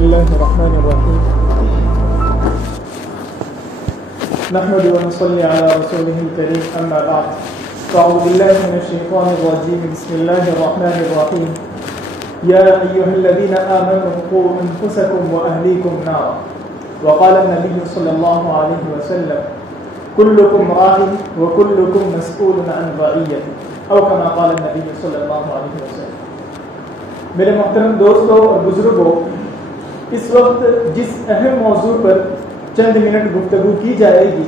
الله الرحمن الرحيم نحمد ونصلي على رسوله الكريم أما بعد فأعوذ بالله من الشيطان الرجيم بسم الله الرحمن الرحيم يا أيها الذين آمنوا قوا أنفسكم وأهليكم نارا وقال النبي صلى الله عليه وسلم كلكم راع وكلكم مسؤول عن رعيته أو كما قال النبي صلى الله عليه وسلم. میرے محترم دوستوں اور بزرگوں، اس وقت جس اہم موضوع پر چند منٹ گفتگو کی جائے گی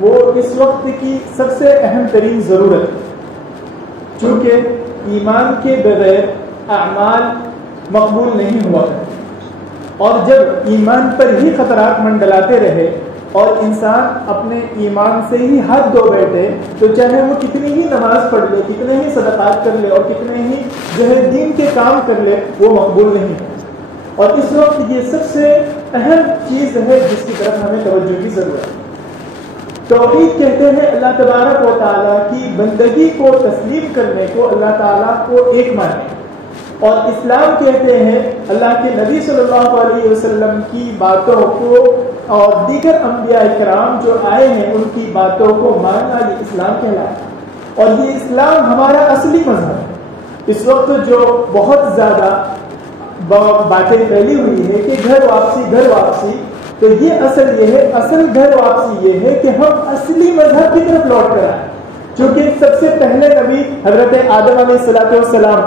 وہ اس وقت کی سب سے اہم ترین ضرورت ہے، چونکہ ایمان کے بغیر اعمال مقبول نہیں ہوا کرتے، اور جب ایمان پر ہی خطرات منڈلاتے رہے اور انسان اپنے ایمان سے ہی ہاتھ دھو بیٹھے تو چاہے وہ کتنی ہی نماز پڑھ لے، کتنے ہی صدقات کر لے اور کتنے ہی جو ہے دین کے کام کر لے، وہ مقبول نہیں ہے. اور اس وقت یہ سب سے اہم چیز ہے جس کی طرف ہمیں توجہ کی ضرورت ہے. توحید کہتے ہیں اللہ تبارک و تعالیٰ کی بندگی کو تسلیم کرنے کو، اللہ تعالیٰ کو ایک ماننے، اور اسلام کہتے ہیں اللہ کے نبی صلی اللہ علیہ وسلم کی باتوں کو اور دیگر انبیاء کرام جو آئے ہیں ان کی باتوں کو ماننا، یہ اسلام کہلاتا ہے. اور یہ اسلام ہمارا اصلی مذہب ہے. اس وقت جو بہت زیادہ باتیں پھیلی ہوئی ہے کہ گھر واپسی، تو یہ اصل گھر واپسی یہ ہے کہ ہم اصلی مذہب کی طرف لوٹ کر آئے. چونکہ سب سے پہلے نبی حضرت آدم علیہ السلام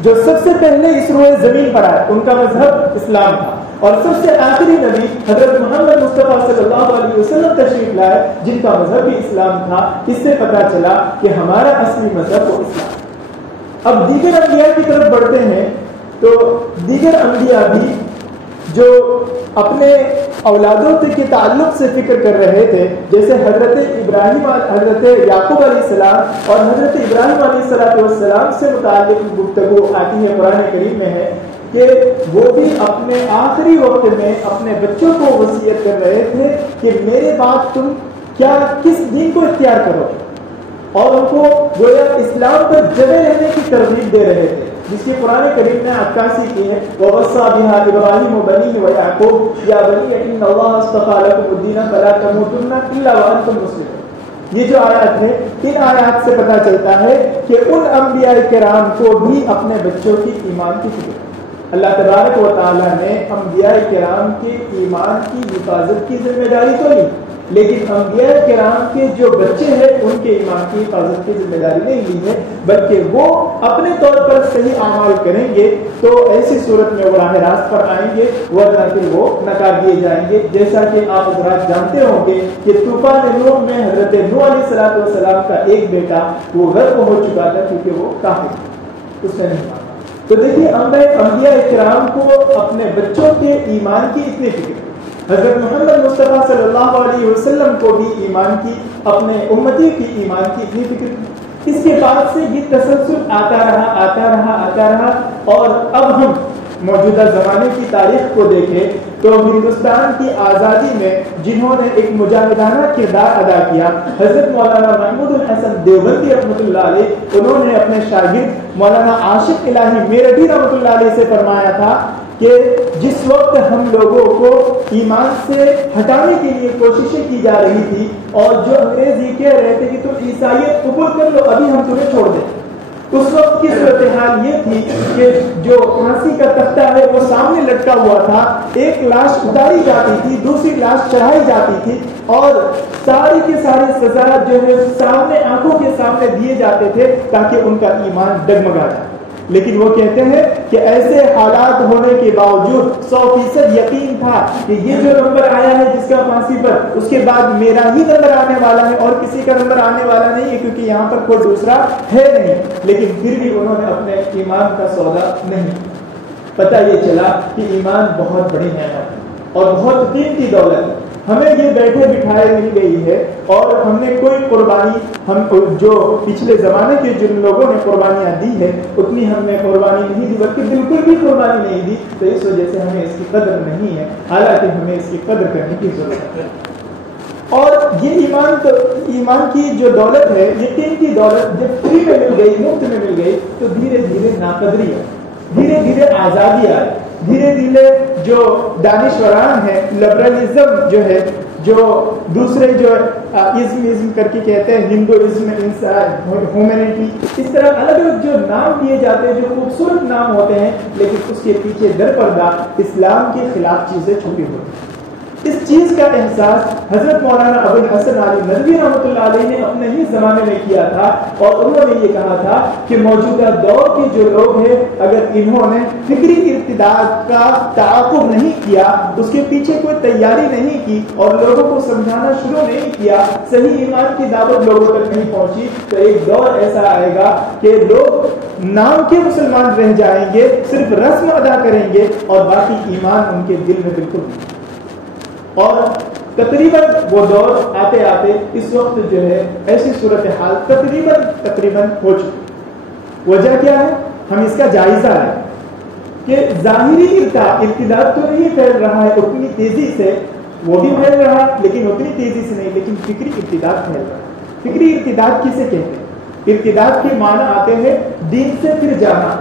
جو سب سے پہلے اس روئے زمین پر آئے، ان کا مذہب اسلام تھا، اور سب سے آخری نبی حضرت محمد مصطفیٰ صلی اللہ علیہ وسلم تشریف لائے جن کا مذہب بھی اسلام تھا. اس سے پتہ چلا کہ ہمارا اصلی مذہب وہ اسلام. اب دیگر انبیاء کی طرف بڑھتے ہیں تو دیگر انبیاء بھی جو اپنے اولادوں کے تعلق سے فکر کر رہے تھے، جیسے حضرت یعقوب علیہ السلام اور حضرت ابراہیم علیہ السلام سے متعلق گفتگو آتی ہے قرآن کریم میں ہے کہ وہ بھی اپنے آخری وقت میں اپنے بچوں کو وصیت کر رہے تھے کہ میرے بعد تم کس دین کو اختیار کرو، اور ان کو گویا اسلام پر جمے رہنے کی ترغیب دے رہے تھے، جس کی قرآن کریم نے عکاسی کی ہے وَوَصَّى بِهَا إِبْرَاهِيمُ بَنِيهِ وَيَعْقُوبُ يَا بَنِيَّ إِنَّ اللَّهَ اصْطَفَى لَكُمُ الدِّينَ فَلَا تَمُوتُنَّ إِلَّا وَأَنْتُمْ مُسْلِمُونَ. یہ جو آیات ہے، ان آیات سے پتہ چلتا ہے کہ ان انبیاء کرام کو بھی اپنے بچوں کی ایمان کی فکر. اللہ تبارک و تعالیٰ نے انبیاء کرام کے ایمان کی حفاظت کی ذمہ داری تو لی، لیکن انبیاء کرام کے جو بچے ہیں ان کے ایمان کی حفاظت کی ذمہ داری نہیں لی ہے، بلکہ وہ اپنے طور پر صحیح اعمال کریں گے تو ایسی صورت میں وہ راہ راست پر آئیں گے، ورنہ پھر وہ نکال دیے جائیں گے. جیسا کہ آپ حضرات جانتے ہوں گے کہ طوفان نوح میں حضرت نوح علیہ السلام کا ایک بیٹا وہ غرق ہو چکا تھا کیونکہ وہ کافر تھا، اس نے نہیں مانا. تو دیکھیے انبیاء کرام کو اپنے بچوں کے ایمان کی اتنی فکر. حضرت محمد مصطفیٰ صلی اللہ علیہ وسلم کو بھی ایمان کی، اپنے امتی کی ایمان کی اتنی فکر. اس کے بعد سے یہ تسلسل آتا رہا اور اب ہم موجودہ زمانے کی تاریخ کو دیکھیں تو ہندوستان کی آزادی میں جنہوں نے ایک مجاہدانہ کردار ادا کیا، حضرت مولانا محمود الحسن دیوبندی رحمۃ اللہ علیہ، انہوں نے اپنے شاگرد مولانا عاشق الہی میرٹھی رحمۃ اللہ علیہ سے فرمایا تھا کہ جس وقت ہم لوگوں کو ایمان سے ہٹانے کے لیے کوششیں کی جا رہی تھی اور جو انگریز یہ کہہ رہے تھے کہ تم عیسائیت قبول کر لو ابھی ہم تمہیں چھوڑ دیں، اس وقت کی صورتحال یہ تھی کہ جو پھانسی کا تختہ ہے وہ سامنے لٹکا ہوا تھا، ایک لاش اتاری جاتی تھی، دوسری لاش چڑھائی جاتی تھی، اور ساری کے سارے سزا جو ہے سامنے آنکھوں کے سامنے دیے جاتے تھے تاکہ ان کا ایمان ڈگمگا جائے. لیکن وہ کہتے ہیں کہ ایسے حالات ہونے کے باوجود 100% یقین تھا کہ یہ جو نمبر آیا ہے جس کا پھانسی پر، اس کے بعد میرا ہی نمبر آنے والا ہے اور کسی کا نمبر آنے والا نہیں ہے کیونکہ یہاں پر کوئی دوسرا ہے نہیں. لیکن پھر بھی انہوں نے اپنے ایمان کا سودا نہیں. پتہ یہ چلا کہ ایمان بہت بڑی نعمت ہے اور بہت قیمتی دولت ہے. ہمیں یہ بیٹھے بٹھائے مل گئی ہے اور ہم نے کوئی قربانی، ہم جو پچھلے زمانے کے جن لوگوں نے قربانیاں دی ہے اتنی ہم نے قربانی نہیں دی، بلکہ بالکل بھی قربانی نہیں دی. تو اس وجہ سے ہمیں اس کی قدر نہیں ہے، حالانکہ ہمیں اس کی قدر کرنے کی ضرورت ہے. اور یہ ایمان کی جو دولت ہے، یہ قیمتی دولت جب فری میں مل گئی، مفت میں مل گئی، تو دھیرے دھیرے ناقدری ہے، دھیرے دھیرے آزادی آئی، دھیرے دھیرے جو دانشوران ہیں لبرلزم جو ہے، جو دوسرے جو ازم کر کے کہتے ہیں ہندوازم، ہیومینٹی، اس طرح الگ الگ جو نام دیے جاتے ہیں جو خوبصورت نام ہوتے ہیں، لیکن اس کے پیچھے در پردہ اسلام کے خلاف چیزیں چھپی ہوتی ہیں۔ اس چیز کا احساس حضرت مولانا ابو الحسن علی ندوی رحمۃ اللہ علیہ نے اپنے ہی زمانے میں کیا تھا، اور انہوں نے یہ کہا تھا کہ موجودہ دور کے جو لوگ ہیں اگر انہوں نے فکری ارتداد کا تعاقب نہیں کیا، اس کے پیچھے کوئی تیاری نہیں کی اور لوگوں کو سمجھانا شروع نہیں کیا، صحیح ایمان کی دعوت لوگوں تک نہیں پہنچی، تو ایک دور ایسا آئے گا کہ لوگ نام کے مسلمان رہ جائیں گے، صرف رسم ادا کریں گے اور باقی ایمان ان کے دل میں بالکل نہیں۔ اور تقریباً وہ دور آتے آتے اس وقت جو ہے ایسی صورتحال تقریباً ہو چکی۔ وجہ کیا ہے؟ ہم اس کا جائزہ ہے کہ ظاہری ارتداد تو نہیں پھیل رہا ہے اتنی تیزی سے، وہ بھی پھیل رہا ہے لیکن اتنی تیزی سے نہیں، لیکن فکری ارتداد پھیل رہا ہے۔ فکری ارتداد کسے کہتے ہیں؟ ارتداد کے معنی آتے ہیں دین سے پھر جانا،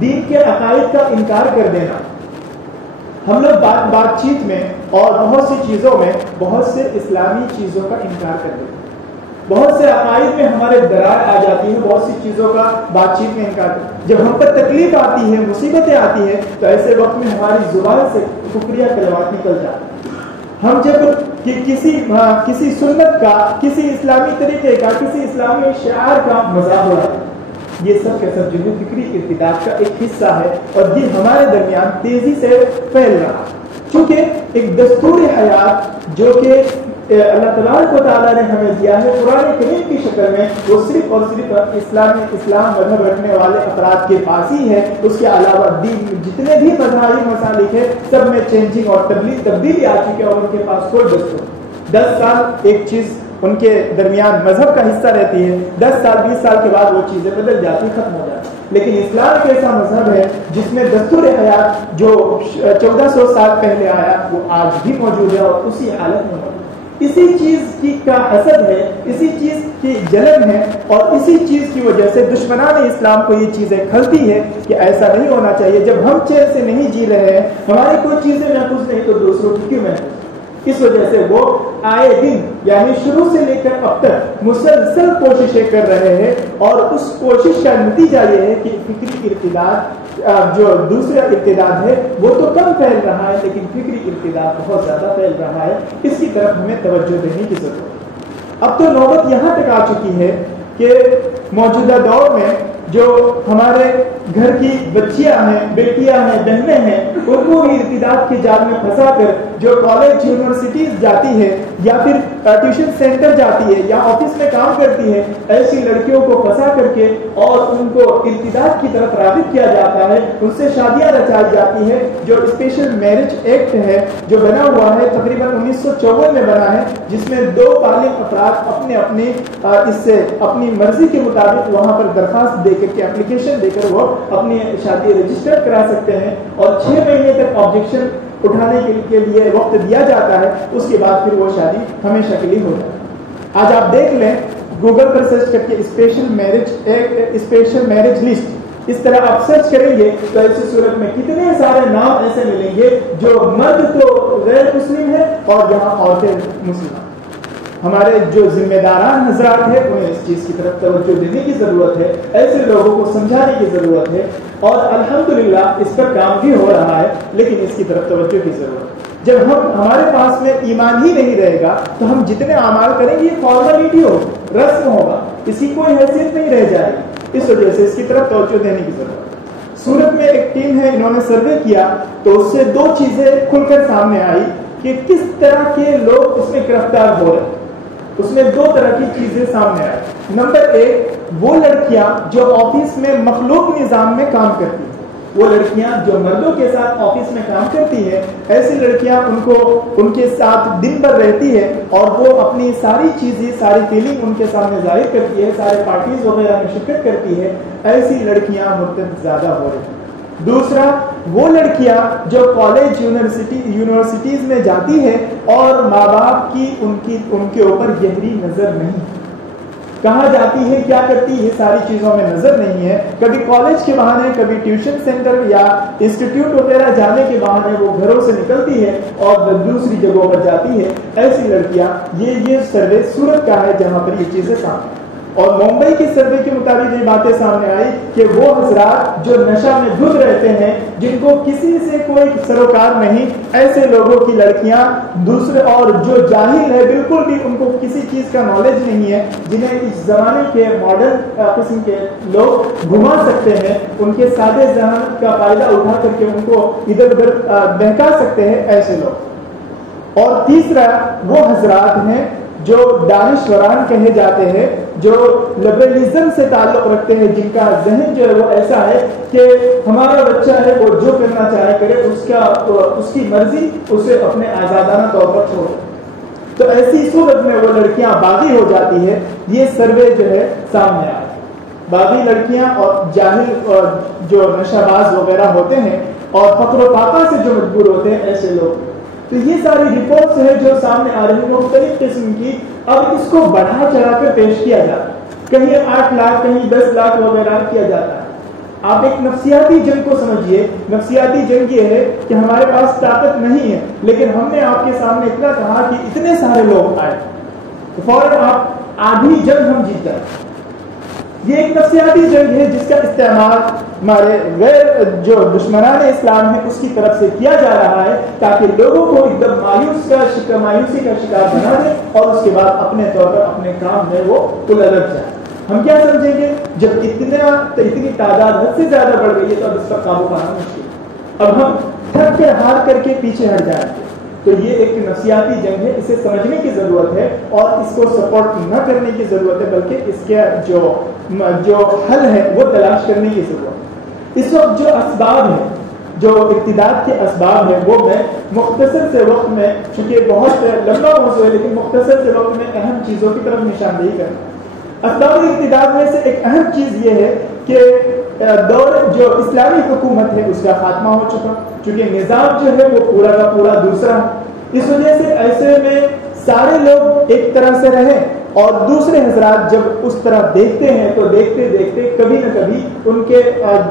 دین کے عقائد کا انکار کر دینا۔ ہم لوگ بات چیت میں اور بہت سی چیزوں میں بہت سے اسلامی چیزوں کا انکار کر دیتے ہیں، بہت سے عقائد میں ہمارے درار آ جاتی ہیں، بہت سی چیزوں کا بات چیت میں انکار کرتے ہیں۔ جب ہم پر تکلیف آتی ہے، مصیبتیں آتی ہیں، تو ایسے وقت میں ہماری زبان سے کفریہ کلمات نکل جاتے ہیں۔ ہم جب کسی سنت کا، کسی اسلامی طریقے کا، کسی اسلامی شعار کا مذاق اڑاتے ہیں، یہ سب کا سب جو ہے فکری ارتداد کا ایک حصہ ہے، اور یہ ہمارے درمیان تیزی سے پھیل رہا ہے۔ چونکہ ایک دستور حیات جو کہ اللہ تبارک و تعالیٰ نے ہمیں دیا ہے قرآن کریم کی شکل میں، وہ صرف اور صرف اسلام مذہب رکھنے والے افراد کے پاس ہی ہے۔ اس کے علاوہ دین جتنے بھی مذہبی مسالک ہیں سب میں چینجنگ اور تبدیلی آ چکی ہے، اور ان کے پاس کوئی دستور 10 سال ایک چیز ان کے درمیان مذہب کا حصہ رہتی ہے، 10 سال 20 سال کے بعد وہ چیزیں بدل جاتی، ختم ہو جاتی۔ لیکن اسلام ایک ایسا مذہب ہے جس میں دستور حیات جو 1400 سال پہلے آیا وہ آج بھی موجود ہے اور اسی حالت میں موجود ہے۔ اسی چیز کا حسد ہے، اسی چیز کی جلن ہے، اور اسی چیز کی وجہ سے دشمنان اسلام کو یہ چیزیں کھلتی ہے کہ ایسا نہیں ہونا چاہیے۔ جب ہم چین سے نہیں جی رہے ہیں، ہماری کوئی چیزیں محفوظ نہیں، تو دوسروں کی کیوں محفوظ؟ اس وجہ سے وہ آئے دن یعنی شروع سے لے کر اب تک مسلسل کوششیں کر رہے ہیں، اور اس کوشش کا نتیجہ یہ ہے کہ فکری ارتداد جو دوسرا ارتداد ہے وہ تو کم پھیل رہا ہے، لیکن فکری ارتداد بہت زیادہ پھیل رہا ہے۔ اس کی طرف ہمیں توجہ دینے کی ضرورت ہے۔ اب تو نوبت یہاں تک آ چکی ہے کہ موجودہ دور میں جو ہمارے گھر کی بچیاں ہیں، بیٹیاں ہیں، بہنیں ہیں، ان کو بھی ارتداد کے جال میں پھنسا کر جو کالج یونیورسٹیز جاتی ہے یا پھر ٹیوشن سینٹر جاتی ہے یا آفس میں کام کرتی ہے، ایسی لڑکیوں کو پھنسا کر کے اور ان کو ارتداد کی طرف راغب کیا جاتا ہے، ان سے شادیاں رچائی جاتی ہے۔ جو اسپیشل میرج ایکٹ ہے جو بنا ہوا ہے تقریباً 1954 میں بنا ہے، جس میں 2 بالغ افراد اپنے اس سے اپنی مرضی کے مطابق وہاں پر درخواست دے کر کے اپلیکیشن دے کر وہ اپنی شادی رجسٹر کرا سکتے ہیں، اور 6 مہینے تک آبجیکشن اٹھانے کے لیے وقت دیا جاتا ہے۔ اس کے بعد پھر وہ شادی ہمیشہ کے لیے ہو جاتی ہے۔ آج آپ دیکھ لیں گوگل پر سرچ کر کے اسپیشل میرج لسٹ، اس طرح آپ سرچ کریں گے تو ایسی صورت میں کتنے سارے نام ایسے ملیں گے جو مرد تو غیر مسلم ہے اور جہاں عورتیں مسلم۔ ہمارے جو ذمہ داران حضرات ہیں انہیں اس چیز کی طرف توجہ دینے کی ضرورت ہے، ایسے لوگوں کو سمجھانے کی ضرورت ہے، اور الحمدللہ اس پر کام بھی ہو رہا ہے، لیکن اس کی طرف توجہ کی ضرورت ہے۔ جب ہمارے پاس میں ایمان ہی نہیں رہے گا تو ہم جتنے اعمال کریں گے یہ فارملٹی ہوگا، رسم ہوگا، اس کی کوئی حیثیت نہیں رہ جائے گی۔ اس وجہ سے اس کی طرف توجہ دینے کی ضرورت ہے۔ سورت میں ایک ٹیم ہے، انہوں نے سروے کیا تو اس سے 2 چیزیں کھل کر سامنے آئی کہ کس طرح کے لوگ اس میں گرفتار ہو رہے ہیں۔ اس میں 2 طرح کی چیزیں سامنے آئی۔ نمبر 1، وہ لڑکیاں جو آفس میں مخلوق نظام میں کام کرتی ہیں، وہ لڑکیاں جو مردوں کے ساتھ آفس میں کام کرتی ہیں، ایسی لڑکیاں ان کے ساتھ دن بھر رہتی ہے اور وہ اپنی ساری چیزیں، ساری فیلنگ ان کے سامنے ظاہر کرتی ہے، سارے پارٹیز وغیرہ میں شرکت کرتی ہے، ایسی لڑکیاں مرتد زیادہ ہو رہی ہیں۔ دوسرا، وہ لڑکیاں جو کالج یونیورسٹیز میں جاتی ہے اور ماں باپ کی ان کے اوپر گہری نظر نہیں، کہاں جاتی ہے کیا کرتی ہے یہ ساری چیزوں میں نظر نہیں ہے. کبھی کالج کے بہانے, کبھی ٹیوشن سینٹر یا انسٹیٹیوٹ وغیرہ جانے کے بہانے وہ گھروں سے نکلتی ہے اور دوسری جگہوں پر جاتی ہے. ایسی لڑکیاں, یہ سروے سورت کا ہے جہاں پر یہ چیزیں سامنے. اور ممبئی کے سروے کے مطابق یہ باتیں سامنے آئی کہ وہ حضرات جو نشہ میں دھت رہتے ہیں, جن کو کسی سے کوئی سروکار نہیں, ایسے لوگوں کی لڑکیاں دوسرے, اور جو جاہل ہے بالکل بھی ان کو کسی چیز کا نالج نہیں ہے, جنہیں اس زمانے کے ماڈرن قسم کے لوگ گھما سکتے ہیں, ان کے سادے ذہن کا فائدہ اٹھا کر کے ان کو ادھر ادھر بہکا سکتے ہیں, ایسے لوگ. اور تیسرا وہ حضرات ہیں جو دانشوران کہے جاتے ہیں, جو لبرلزم سے تعلق رکھتے ہیں, جن کا ذہن جو ہے وہ ایسا ہے کہ ہمارا بچہ ہے وہ جو کرنا چاہے کرے, اس کی مرضی, اسے اپنے آزادانہ طور پر چھوڑے. تو ایسی صورت میں وہ لڑکیاں باغی ہو جاتی ہے. یہ سروے جو ہے سامنے آیا, باغی لڑکیاں اور جاہل اور جو نشہ باز وغیرہ ہوتے ہیں اور فقر و فاقہ سے جو مجبور ہوتے ہیں, ایسے لوگ. تو یہ ساری رپورٹس ہیں جو سامنے آ رہی ہیں مختلف قسم کی. اب اس کو بڑھا چڑھا کر پیش کیا جاتا ہے, کہیں 8 لاکھ کہیں 10 لاکھ وغیرہ کیا جاتا ہے. آپ ایک نفسیاتی جنگ کو سمجھیے. نفسیاتی جنگ یہ ہے کہ ہمارے پاس طاقت نہیں ہے, لیکن ہم نے آپ کے سامنے اتنا کہا کہ اتنے سارے لوگ آئے, تو فوراً آپ آدھی جنگ ہم جیت جائیں. یہ ایک نفسیاتی جنگ ہے جس کا استعمال ہمارے غیر جو دشمنان اسلام ہیں اس کی طرف سے کیا جا رہا ہے, تاکہ لوگوں کو ایک دم مایوسی کا شکار بنا دے اور اس کے بعد اپنے طور پر اپنے کام میں وہ الجھ جائے. ہم کیا سمجھیں گے, جب اتنی تعداد حد سے زیادہ بڑھ گئی ہے تو اب اس پر قابو پانا مشکل ہے, اب ہم تھک کے ہار کر کے پیچھے ہٹ جائیں گے. تو یہ ایک نفسیاتی جنگ ہے, اسے سمجھنے کی ضرورت ہے اور اس کو سپورٹ نہ کرنے کی ضرورت ہے, بلکہ اس کے جو حل ہے وہ تلاش کرنے کی ضرورت ہے. اس وقت جو اسباب ہیں, جو اقتدار کے اسباب ہیں, وہ میں مختصر سے وقت میں, چونکہ بہت لمبا موضوع ہے لیکن مختصر سے وقت میں اہم چیزوں کی طرف نشاندہی کرنا. اسباب اقتدار میں سے ایک اہم چیز یہ ہے کہ دور جو اسلامی حکومت ہے اس کا خاتمہ ہو چکا, چونکہ نظام جو ہے وہ پورا کا پورا دوسرا ہے. اس وجہ سے ایسے میں سارے لوگ ایک طرح سے رہیں, اور دوسرے حضرات جب اس طرح دیکھتے ہیں تو دیکھتے دیکھتے کبھی نہ کبھی ان کے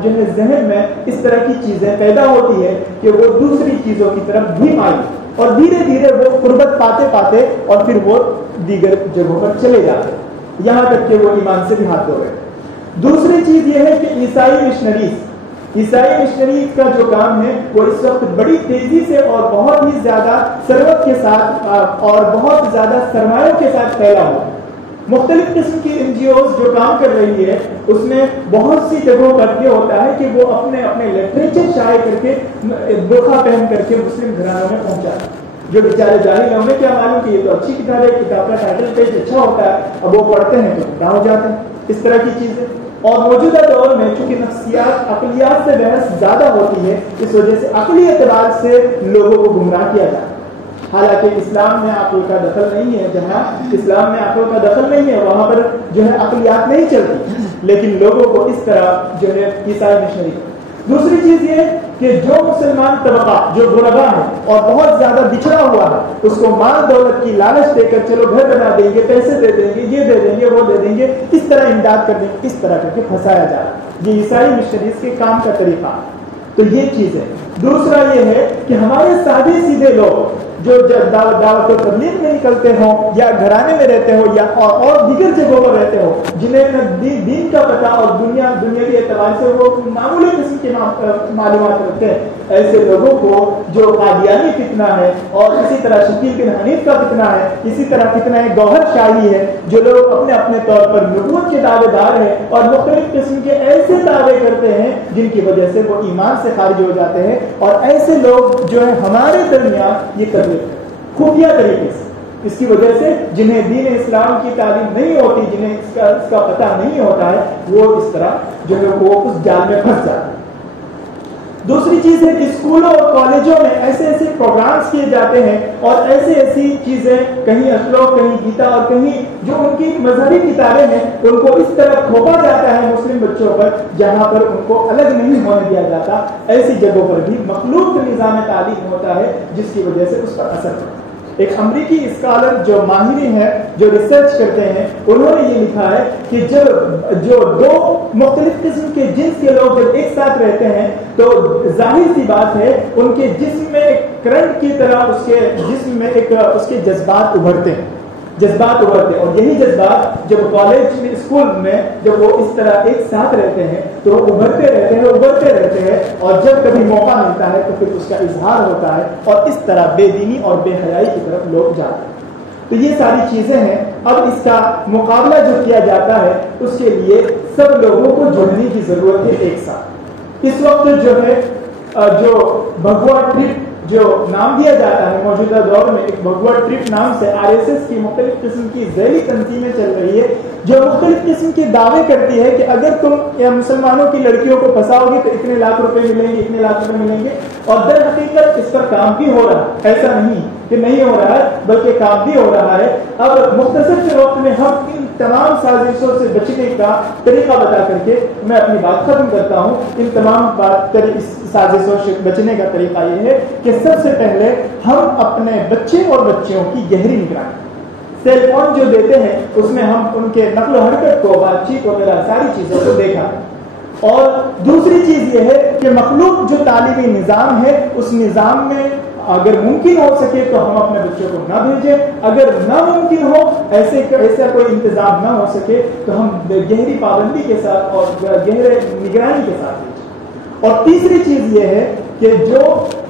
جو ہے ذہن میں اس طرح کی چیزیں پیدا ہوتی ہے کہ وہ دوسری چیزوں کی طرف بھی آئی, اور دھیرے دھیرے وہ قربت پاتے پاتے اور پھر وہ دیگر جگہوں پر چلے جاتے, یہاں تک کہ وہ ایمان سے بھی ہاتھ دھو گئے. دوسری چیز یہ ہے کہ عیسائی مشنری کا جو کام ہے وہ اس وقت بڑی تیزی سے اور بہت ہی زیادہ ثروت کے ساتھ اور بہت زیادہ سرمایوں کے ساتھ پھیلا ہوا. مختلف قسم کی NGOs جو کام کر رہی ہے اس میں بہت سی جگہوں پر یہ ہوتا ہے کہ وہ اپنے لٹریچر شائع کر کے برقع پہن کر کے مسلم گھرانوں میں پہنچاتے ہیں. جو بیچارے جاہل ہیں انہیں کیا معلوم کہ یہ تو اچھی کتاب ہے, کتاب کا ٹائٹل پیج اچھا ہوتا ہے, اب وہ پڑھتے ہیں تو گمراہ ہو جاتے ہیں. اس طرح کی چیزیں. اور موجودہ دور میں چونکہ نفسیات عقلیات سے بحث زیادہ ہوتی ہے, اس وجہ سے عقلی اعتبار سے لوگوں کو گمراہ کیا جاتا ہے. حالانکہ اسلام میں عقل کا دخل نہیں ہے, جہاں اسلام میں عقل کا دخل نہیں ہے وہاں پر جو ہے عقلیات نہیں چلتی, لیکن لوگوں کو اس طرح جو ہے عیسائی مشنری. دوسری چیز یہ ہے کہ جو مسلمان طبقہ جو غربا ہے اور بہت زیادہ بچھڑا ہوا ہے, اس کو مال دولت کی لالچ دے کر چلو گھر بنا دیں گے, پیسے دے دیں گے, یہ دے دیں گے, وہ دے دیں گے, اس طرح امداد کر دیں گے, اس طرح کر کے پھنسایا جا رہا ہے. یہ عیسائی مشنریز کے کام کا طریقہ. تو یہ چیز ہے. دوسرا یہ ہے کہ ہمارے سادے سیدھے لوگ جو دعوت و تبلیغ میں نکلتے ہوں یا گھرانے میں رہتے ہو یا اور دیگر جگہوں پر رہتے ہو, جنہیں دین کا پتہ اور دنیاوی اعتبار سے وہ معمولی قسم کی معلومات رکھتے ہیں, ایسے لوگوں کو جو قادیانی فتنہ ہے اور اسی طرح شکیل بن حنیف کا فتنہ ہے, اسی طرح فتنہ گوہر شاہی ہے, جو لوگ اپنے طور پر نبوت کے دعوے دار ہیں اور مختلف قسم کے ایسے دعوے کرتے ہیں جن کی وجہ سے وہ ایمان سے خارج ہو جاتے ہیں, اور ایسے لوگ جو ہے ہمارے درمیان یہ کر خفیہ طریقے سے, اس کی وجہ سے جنہیں دین اسلام کی تعلیم نہیں ہوتی, جنہیں اس کا پتہ نہیں ہوتا ہے, وہ اس طرح جو ہے وہ اس جال میں پھنس جاتے ہیں. دوسری چیز ہے کہ اسکولوں اور کالجوں میں ایسے پروگرامز کیے جاتے ہیں اور ایسی چیزیں, کہیں اشلوک, کہیں گیتا اور کہیں جو ان کی مذہبی کتابیں ہیں ان کو اس طرح تھوپا جاتا ہے مسلم بچوں پر, جہاں پر ان کو الگ نہیں ہونے دیا جاتا. ایسی جگہوں پر بھی مخلوق نظام تعلیم ہوتا ہے جس کی وجہ سے اس پر اثر پڑتا ہے. ایک امریکی اسکالر جو ماہر ہیں، جو ریسرچ کرتے ہیں، انہوں نے یہ لکھا ہے کہ جو دو مختلف قسم کے جنس کے لوگ جب ایک ساتھ رہتے ہیں تو ظاہر سی بات ہے ان کے جسم میں ایک کرنٹ کی طرح اس کے جسم میں ایک اس کے جذبات ابھرتے ہیں، اور یہی جذبات جب کالج میں، اسکول میں جب وہ اس طرح ایک ساتھ رہتے ہیں تو وہ ابھرتے رہتے ہیں اور جب کبھی موقع ملتا ہے تو پھر اس کا اظہار ہوتا ہے اور اس طرح بے دینی اور بے حیائی کی طرف لوگ جاتے ہیں۔ تو یہ ساری چیزیں ہیں۔ اب اس کا مقابلہ جو کیا جاتا ہے اس کے لیے سب لوگوں کو جڑنے کی ضرورت ہے ایک ساتھ۔ اس وقت جو ہے جو بھگوا ٹرپ جو نام دیا جاتا ہے موجودہ دور میں، ایک بھگوا ٹرپ نام سے RSS کی مختلف قسم کی ذیلی تنظیمیں چل رہی ہے جو مختلف قسم کے دعوے کرتی ہے کہ اگر تم مسلمانوں کی لڑکیوں کو پھنساؤ گے تو اتنے لاکھ روپے ملیں گے، اتنے لاکھ روپے ملیں گے، اور در حقیقت اس پر کام بھی ہو رہا ہے۔ ایسا نہیں کہ نہیں ہو رہا ہے بلکہ کام بھی ہو رہا ہے۔ اب مختصر سے وقت میں ہم ان تمام سازشوں سے بچنے کا طریقہ بتا کر کے میں اپنی بات ختم کرتا ہوں۔ ان تمام سازشوں سے بچنے کا طریقہ یہ ہے کہ سب سے پہلے ہم اپنے بچے اور بچیوں کی گہری نگرانی، سیل فون جو دیتے ہیں اس میں ہم ان کے نقل و حرکت کو، بات چیت وغیرہ ساری چیزوں کو دیکھا۔ اور دوسری چیز یہ ہے کہ مخلوق جو تعلیمی نظام ہے اس نظام میں اگر ممکن ہو سکے تو ہم اپنے بچوں کو نہ بھیجیں، اگر ناممکن ہو ایسا کوئی انتظام نہ ہو سکے تو ہم گہری پابندی کے ساتھ اور گہرے نگرانی کے ساتھ بھیجیں۔ اور تیسری چیز یہ ہے کہ جو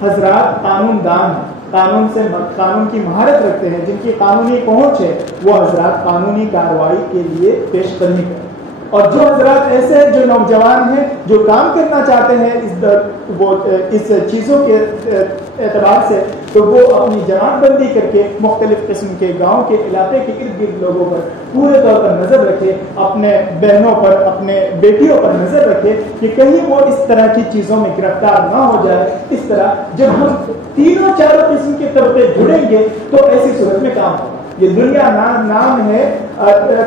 حضرات قانون دان ہیں، قانون کی مہارت رکھتے ہیں، جن کی قانونی پہنچ ہے، وہ حضرات قانونی کارروائی کے لیے پیش قدمی کریں۔ اور جو حضرات ایسے ہیں جو نوجوان ہیں جو کام کرنا چاہتے ہیں اس چیزوں کے اعتبار سے، تو وہ اپنی جماعت بندی کر کے مختلف قسم کے گاؤں کے علاقے کے ارد گرد لوگوں پر پورے طور پر نظر رکھے، اپنے بہنوں پر، اپنے بیٹیوں پر نظر رکھے کہ کہیں وہ اس طرح کی چیزوں میں گرفتار نہ ہو جائے۔ اس طرح جب ہم تینوں چاروں قسم کے طبقے جڑیں گے تو ایسی صورت میں کام ہوگا۔ یہ دنیا نام ہے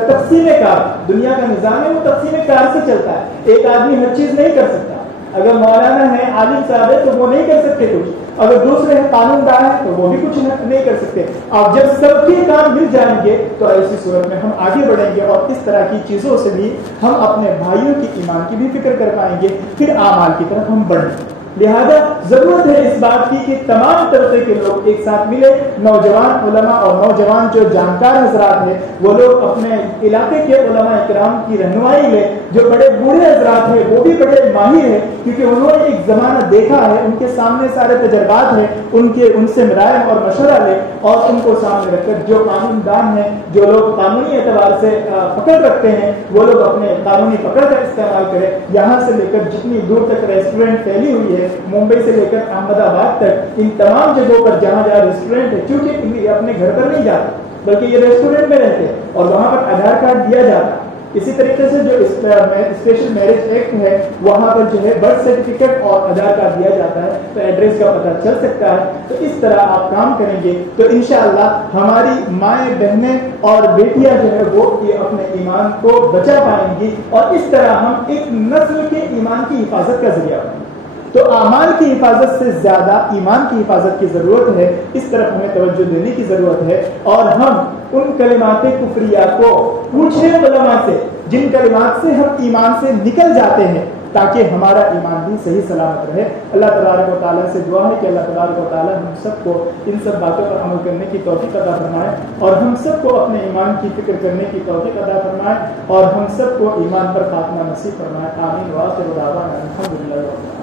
تقسیم کار، دنیا کا نظام ہے وہ تقسیم کار سے چلتا ہے۔ ایک آدمی ہر چیز نہیں کر سکتا، اگر مولانا ہے، عالم صاحب ہے تو وہ نہیں کر سکتے کچھ، اگر دوسرے ہیں قانون دان ہے تو وہ بھی کچھ نہیں کر سکتے۔ اب جب سب کے کام مل جائیں گے تو ایسی صورت میں ہم آگے بڑھیں گے اور اس طرح کی چیزوں سے بھی ہم اپنے بھائیوں کی ایمان کی بھی فکر کر پائیں گے، پھر اعمال کی طرف ہم بڑھیں گے۔ لہذا ضرورت ہے اس بات کی کہ تمام طبقے کے لوگ ایک ساتھ ملے، نوجوان علماء اور نوجوان جو جانکار حضرات ہیں وہ لوگ اپنے علاقے کے علماء اکرام کی رہنمائی لیں، جو بڑے بوڑھے حضرات ہیں وہ بھی بڑے ماہر ہیں کیونکہ انہوں نے ایک زمانہ دیکھا ہے، ان کے سامنے سارے تجربات ہیں، ان سے رائے اور مشورہ لیں اور ان کو سامنے رکھ کر جو قانون دان ہیں، جو لوگ قانونی اعتبار سے پکڑ رکھتے ہیں، وہ لوگ اپنے قانونی پکڑ کا استعمال کریں۔ یہاں سے لے کر جتنی دور تک ریسٹورینٹ پھیلی ہوئی ہے، ممبئی سے لے کر احمد آباد تک، ان تمام جگہوں پر جہاں ریسٹورینٹ ہے، کیونکہ یہ اپنے گھر پر نہیں جاتے بلکہ یہ ریسٹورینٹ میں رہتے ہیں اور وہاں پر آدھار کارڈ دیا جاتا ہے۔ اسی طریقے سے جو اسپیشل میرج ایکٹ ہے وہاں پر جو ہے برتھ سرٹیفکیٹ اور آدھار کارڈ دیا جاتا ہے تو ایڈریس کا پتہ چل سکتا ہے۔ تو اس طرح آپ کام کریں گے تو انشاءاللہ ہماری مائیں، بہنیں اور بیٹیاں جو ہے وہ اپنے ایمان کو بچا پائیں گی اور اس طرح ہم ایک نسل کے ایمان کی حفاظت کا ذریعہ بنیں گے۔ تو اعمال کی حفاظت سے زیادہ ایمان کی حفاظت کی ضرورت ہے، اس طرف ہمیں توجہ دینے کی ضرورت ہے اور ہم ان کلمات کفریہ کو پوچھیں علماء سے جن کلمات سے ہم ایمان سے نکل جاتے ہیں تاکہ ہمارا ایمان بھی صحیح سلامت رہے۔ اللہ تبارک و تعالیٰ سے دعا ہے کہ اللہ تبارک و تعالیٰ ہم سب کو ان سب باتوں پر عمل کرنے کی توفیق عطا فرمائے اور ہم سب کو اپنے ایمان کی فکر کرنے کی توفیق عطا فرمائے اور ہم سب کو ایمان پر خاتمہ نصیب فرمائے۔ آمین۔ وآخر دعوانا الحمدللہ۔